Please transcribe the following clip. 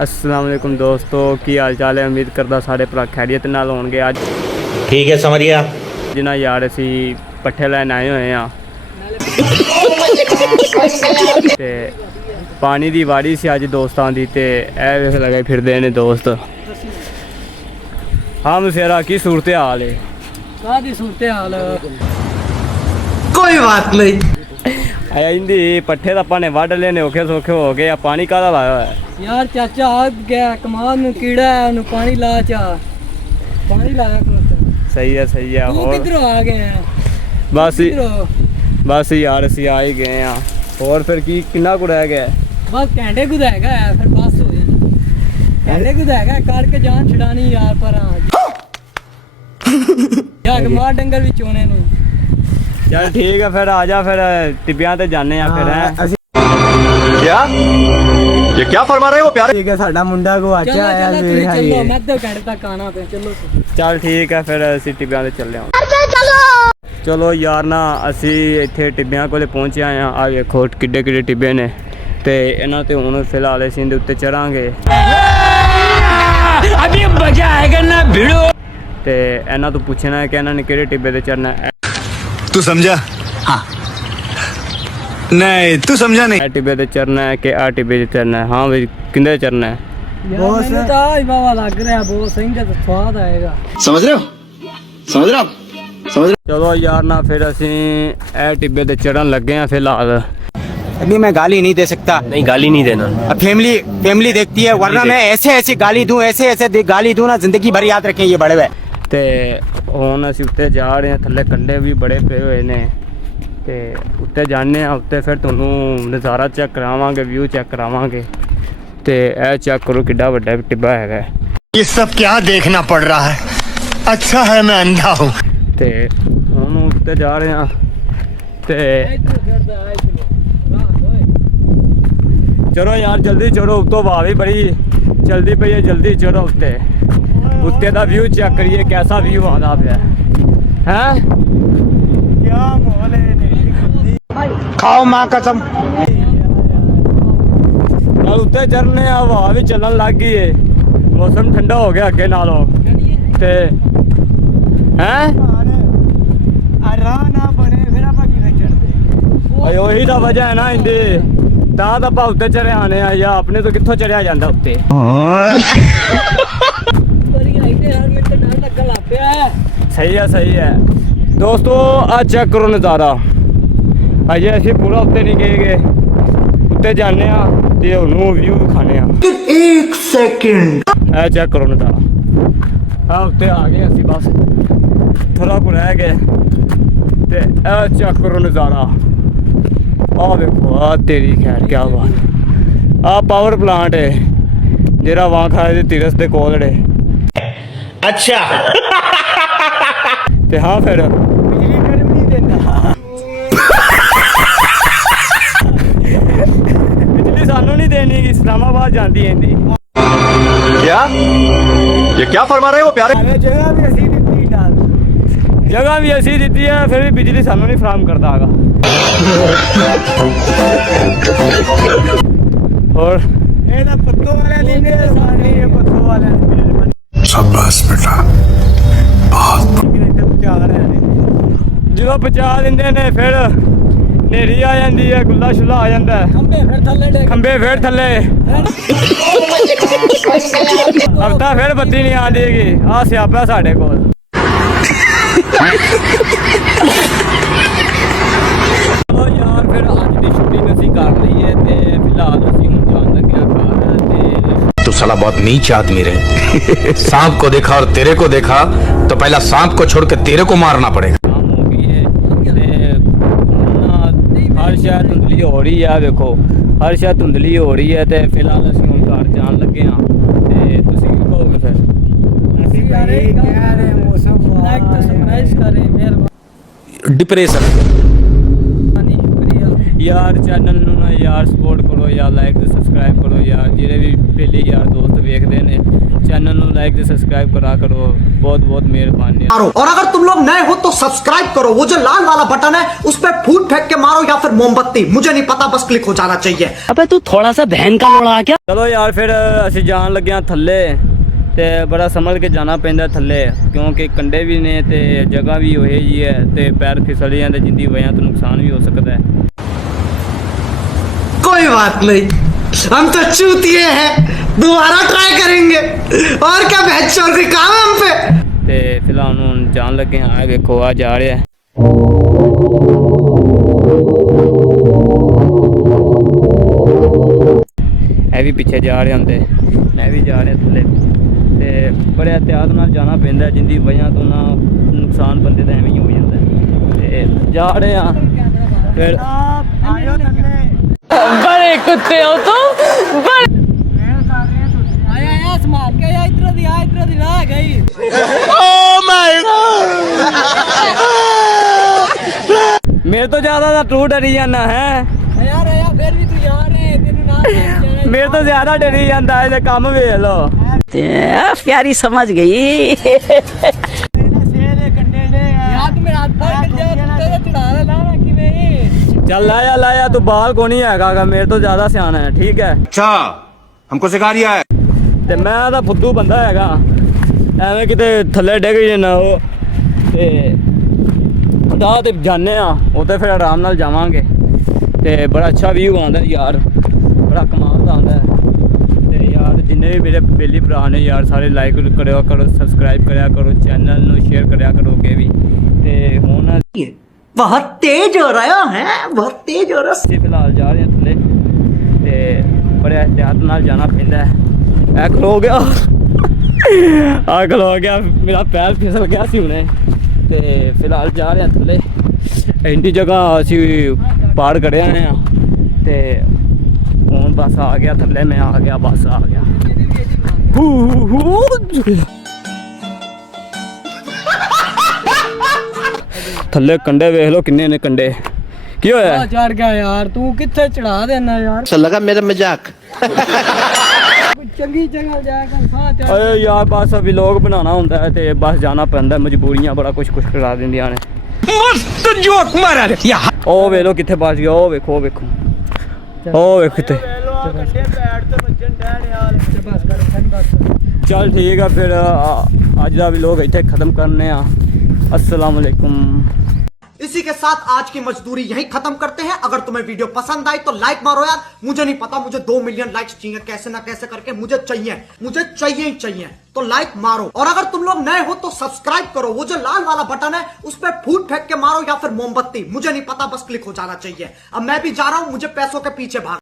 अस्सलाम वालेकुम दोस्तों, की हाल चाल है। उम्मीद करदा सारे भरा खैरियत नाल होणगे। अज ठीक है, समझ गया। जिन्ना यार असी पट्ठे लैन आए हुए हाँ ते पानी दी वारी सी अज दोस्तां दी ते ए वेख लगे फिरदे ने दोस्त। हाँ मसेरा की सूरत हाल है? कादी सूरत हाल कोई बात नहीं। इंदी पट्ठे तो अपने वढ़ लेने औखे सौखे हो गए। पानी काहदा लाया हुआ है यार? चाचा आ गया कमाल नू कीड़ा है, उन्हें पानी ला चा पानी लाया करो। सही है सही है। तू किधरों आ गए हैं? बस यार असी आ ही गए हाँ। और फिर की किन्ना कुछ रह गया? बस घंटे कुछ हैगा है, फिर बस हो जाना। घंटे कुछ हैगा करके जान छुड़ानी यार। पर यार मार डंगर भी चोने नहीं। चल ठीक है फिर आ जा, फिर टिब्बियां ते जाने आ फिर हैं। क्या ये क्या फरमा रहे हो प्यारे? ठीक है साडा मुंडा को चलो अच्छा आया चलो वे चलो, है। मैं 2 घंटे तक आना पे। चलो चल ठीक है फिर असी टिब्बियां ते चले चलो यार ना असी इत्थे टिब्बियां कोले पहुंचे आए हैं। आ वेखो किड्डे किड्डे टिब्बे ने ते इन्हां ते हुण फिलहाल असी इंदे उत्ते चढ़ांगे। अभी मजा आएगा ना भिड़ो। ते इन्हां तो पुछना है कि इन्हां ने किहड़े टिब्बे ते चढ़ना है। तू समझा? हाँ नहीं तू समझा नहीं। ए टिब्बे ते चढ़ना है कि आ टिब्बे ते चढ़ना है? हाँ भाई किंदे चढ़ना है? यार मैंने तो आज बाबा लग रहा है बहुत सही का, तो स्वाद आएगा। समझ रहे हो? समझ रहे हो आप? समझ रहे चलो यार ना फिर असी ए टिब्बे ते चढ़न लगे हैं फिलहाल। अभी मैं गाली नहीं दे सकता। नहीं, गाली नहीं देना। अब फैमिली देखती है, वरना मैं ऐसे गाली दूं, ऐसे गाली दूं ना, जिंदगी भर याद रखें ये बड़े हुए। ते हुण असी उत्ते जा रहे हैं। थल्ले कंडे भी बड़े पे हुए ने ते उत्ते जाने आ। उत्ते फिर तुहानूं नज़ारा चेक करावांगे, व्यू चेक करावांगे। ते ए चेक करो किड्डा वड्डा टिब्बा हैगा। ये सब क्या देखना पड़ रहा है? अच्छा है मैं अंधा हूँ। ते हुण उत्ते जा रहे हैं ते चलो यार जल्दी चढ़ो। उत्तों हवा भी बड़ी चलदी पई है, जल्दी चढ़ो उत्ते। उत्ते दा व्यू चेक करिए कैसा व्यू आदा पिया है। क्या माहौल है? खाओ माँ कसम। यार उत्ते चढ़ने हवा भी चलन लग गई है, मौसम ठंडा हो गया अगे नालों ते हैं। ना बने फिर आप किवें चढ़दे? ਉਹੀ ਤਾਂ ਵਜ੍ਹਾ ਹੈ ਨਾ ਇੰਦੀ ਤਾਂ ਆਪਾਂ ਉੱਤੇ ਚੜ੍ਹੇ ਆਣੇ ਆ। ਜਾਂ ਆਪਣੇ ਤੋਂ ਕਿੱਥੋਂ ਚੜਿਆ ਜਾਂਦਾ ਉੱਤੇ? सही है दोस्तों। आज चेक करो नज़ारा। अजे असी पूरा उत्ते नहीं गए उत्ते जाने ते उन्होंने व्यू खाने। 1 सेकंड। ए चेक करो नज़ारा। हाँ उत्ते आ गए असी, बस थोड़ा को रह गए ते ए चेक करो नज़ारा। आ देखो आ तेरी खैर क्या बात। आ पावर प्लांट है जेरा वहाँ खाए तीरस दे कोल ने। अच्छा। ते हाँ फिर बिजली गर्म नहीं देता। बिजली सानू नहीं देनी, इस्लामाबाद जाती है इंदी। क्या ये क्या फरमा रहे हो प्यारे? हमें जगह भी ऐसी दिखती डाल। जगह भी ऐसी देती है फिर भी बिजली सानू नहीं फराहम करता आगा। और ये ना पत्तों वाला दिन है, सामने ये पत्तों वाला दिन। शाबाश बेटा बहुत। जो बचा देंगे ने फिर नेरी आ जाती है, गुल्ला शुला आ जाता है। खंबे फिर थले हफ्ता फिर बत्ती नहीं आती। आ स्यापा साढ़े कोल। यार फिर अज की शूटिंग असी कर ली है ते फिलहाल असी हुण जान लगे घर। तू साला बहुत नीच आदमी रहे। सांप को देखा और तेरे को देखा तो पहला सांप को छोड़ के तेरे को मारना पड़ेगा। शाम हो गई है ते हर शहर धुंधली हो रही है। देखो हर शहर धुंधली हो रही है ते फिलहाल असी हुण घर जान लगे हाँ। ते तुसीं की कहोगे फिर? डिप्रेशन यार चैनल नूं ना यार सपोर्ट करो यार, लाइक सब्सक्राइब करो यार। जिहड़े भी पहले यार दोस्त वेखदे ने चैनल नूं लाइक से सब्सक्राइब करा करो, बहुत बहुत मेहरबानी। और अगर तुम लोग नए हो तो सब्सक्राइब करो, वो जो लाल वाला बटन है उस पर फूट फेंक के मारो या फिर मोमबत्ती, मुझे नहीं पता, बस क्लिक हो जाना चाहिए। अबे तू थोड़ा सा बहन का लोड़ा क्या। चलो यार फिर ਅਸੀਂ ਜਾਣ ਲੱਗਿਆ ਥੱਲੇ ਤੇ ਬੜਾ ਸੰਭਲ ਕੇ ਜਾਣਾ ਪੈਂਦਾ ਥੱਲੇ ਕਿਉਂਕਿ ਕੰਡੇ ਵੀ ਨੇ ਤੇ ਜਗ੍ਹਾ ਵੀ ਉਹੇ ਜੀ ਹੈ ਤੇ ਪੈਰ ਫਿਸਲ ਜਾਂਦੇ ਜਿੰਦੀ ਵਜ੍ਹਾ ਤੋਂ ਨੁਕਸਾਨ ਵੀ ਹੋ ਸਕਦਾ ਹੈ। कोई बात नहीं, हम तो चूतिए हैं, दोबारा ट्राई करेंगे, और क्या बहचोद के काम है हम पे। ਤੇ ਫਿਲਹਾਲ ਹੁਣ ਜਾਣ ਲੱਗੇ ਆ ਵੇਖੋ ਆ ਜਾ ਰਿਹਾ ਇਹ ਵੀ ਪਿੱਛੇ ਜਾ ਰਹੇ ਹੁੰਦੇ ਮੈਂ ਵੀ ਜਾ ਰਿਹਾ ਥੱਲੇ ਤੇ ਬੜੇ ਇhtiyat ਨਾਲ ਜਾਣਾ ਪੈਂਦਾ ਜਿੰਦੀ ਵਜ੍ਹਾ ਤੋਂ ਨਾ ਨੁਕਸਾਨ ਬੰਦੇ ਦਾ ਐਵੇਂ ਹੀ ਹੋ ਜਾਂਦਾ ਤੇ ਜਾ ਰਹੇ ਆ ਫਿਰ ਆਇਓ ਥੱਲੇ बड़े कुत्ते हो तुम बड़े। ਆਇਆ ਸੰਭਾਲ ਕੇ ਆ ਇਧਰੋਂ ਦੀ ਲਾ ਗਈ। ਮੇਰੇ ਤੋਂ ਜ਼ਿਆਦਾ ਤਾਂ ਤੂੰ ਡਰੀ ਜਾਂਦਾ ਹੈ ਯਾਰ ਆਇਆ ਫਿਰ ਵੀ ਤੂੰ ਯਾਰ ਹੈ ਤੈਨੂੰ ਨਾ ਜਾਣਾ। ਮੇਰੇ ਤੋਂ ਜ਼ਿਆਦਾ ਡਰੀ ਜਾਂਦਾ ਇਹਦੇ ਕੰਮ ਵੇਖ ਲੋ प्यारी समझ गई। ਸ਼ੇਰ ਦੇ ਕੰਡੇ ਨੇ ਯਾਰ ਤੂੰ ਮੇਰਾ ਹੱਥ ਫੜ ਕੇ ਜਾ ਤੇਰੇ ਚੜਾ ਲੈ ਨਾ ਕਿਵੇਂ। ਚੱਲ ਲਾਇਆ ਤੂੰ ਬਾਲ ਕੋ ਨਹੀਂ ਹੈਗਾ ਗਾ, ਮੇਰੇ ਤੋਂ ਜ਼ਿਆਦਾ ਸਿਆਣਾ ਹੈ ਠੀਕ ਹੈ। अच्छा हमको सिखा रिया है। ਤੇ ਮੈਂ ਤਾਂ ਫੁੱਦੂ ਬੰਦਾ ਹੈਗਾ ਐਵੇਂ ਕਿਤੇ ਥੱਲੇ ਡਿੱਗ ਜੇ ਨਾ ਉਹ ਤੇ ਦਾ ਤੇ ਜਾਣੇ ਆ ਉੱਥੇ ਫਿਰ ਆਰਾਮ ਨਾਲ ਜਾਵਾਂਗੇ ਤੇ ਬੜਾ ਅੱਛਾ ਵਿਊ ਆਉਂਦਾ ਯਾਰ, ਬੜਾ ਕਮਾਲ ਦਾ ਆਉਂਦਾ ਤੇ ਯਾਰ ਜਿੰਨੇ ਵੀ ਮੇਰੇ ਬੇਲੀ ਭਰਾ ਨੇ ਯਾਰ ਸਾਰੇ ਲਾਈਕ ਕਰਿਆ ਕਰੋ, ਸਬਸਕ੍ਰਾਈਬ ਕਰਿਆ ਕਰੋ, ਚੈਨਲ ਨੂੰ ਸ਼ੇਅਰ ਕਰਿਆ ਕਰੋ ਅੱਗੇ ਵੀ। ਤੇ ਹੁਣ बहुत तेज हो रहा है, बहुत तेज हो रहा है। ਅਸੀਂ ਫਿਲਹਾਲ ਜਾ ਰਹੇ ਹਾਂ ਥੱਲੇ ਤੇ ਬੜੇ ਇhtiyat ਨਾਲ ਜਾਣਾ ਪੈਂਦਾ ਹੈ। ਇਹ ਖਲੋ ਗਿਆ ਆ ਖਲੋ ਗਿਆ, ਮੇਰਾ ਪੈਰ ਫਿਸਲ ਗਿਆ ਸੀ ਹੁਣੇ ਤੇ ਫਿਲਹਾਲ ਜਾ ਰਹੇ ਹਾਂ ਥੱਲੇ। ਇੰਨੀ ਜਗ੍ਹਾ ਅਸੀਂ ਪਾਰ ਕਰਿਆ ਆ ਤੇ ਹੁਣ ਬਸ ਆ ਗਿਆ ਥੱਲੇ, ਮੈਂ ਆ ਗਿਆ ਬਸ ਆ ਗਿਆ। ਥੱਲੇ ਕੰਡੇ ਵੇਖ ਲੋ ਕਿੰਨੇ ਨੇ ਕੰਡੇ। ਕੀ ਹੋਇਆ ਚੜ ਗਿਆ ਯਾਰ ਤੂੰ ਕਿੱਥੇ ਚੜਾ ਦੇਣਾ ਯਾਰ। अच्छा लगा मेरा मजाक। ਚੰਗੀ ਜਗ੍ਹਾ ਜਾ ਕੇ ਸਾਹ ਚੜ। ਓਏ ਯਾਰ ਬਸ ਵਲੌਗ ਬਣਾਉਣਾ ਹੁੰਦਾ ਹੈ ਤੇ ਬਸ ਜਾਣਾ ਪੈਂਦਾ, ਮਜਬੂਰੀਆਂ ਬੜਾ ਕੁਝ ਕਰਾ ਦਿੰਦੀਆਂ ਨੇ। मस्त जोक मारा रे यार। ਉਹ ਵੇਖ ਲੋ ਕਿੱਥੇ ਪਹੁੰਚ ਗਿਆ, ਉਹ ਵੇਖੋ ਉਹ ਵੇਖ ਕਿੱਥੇ। ਕੰਡੇ ਪੈੜ ਤੇ ਵੱਜਣ ਡੈ ਯਾਰ ਬਸ ਕਰ ਬਸ। ਚੱਲ ਠੀਕ ਆ ਫਿਰ ਅੱਜ ਦਾ ਵਲੌਗ ਇੱਥੇ ਖਤਮ ਕਰਨੇ ਆ। अस्सलाम वालेकुम। इसी के साथ आज की मजदूरी यहीं खत्म करते हैं। अगर तुम्हें वीडियो पसंद आई तो लाइक मारो यार, मुझे नहीं पता, मुझे 2 मिलियन लाइक्स चाहिए, कैसे ना कैसे करके मुझे चाहिए ही चाहिए, तो लाइक मारो। और अगर तुम लोग नए हो तो सब्सक्राइब करो, वो जो लाल वाला बटन है उस पर फूट फेंक के मारो या फिर मोमबत्ती, मुझे नहीं पता, बस क्लिक हो जाना चाहिए। अब मैं भी जा रहा हूं, मुझे पैसों के पीछे भाग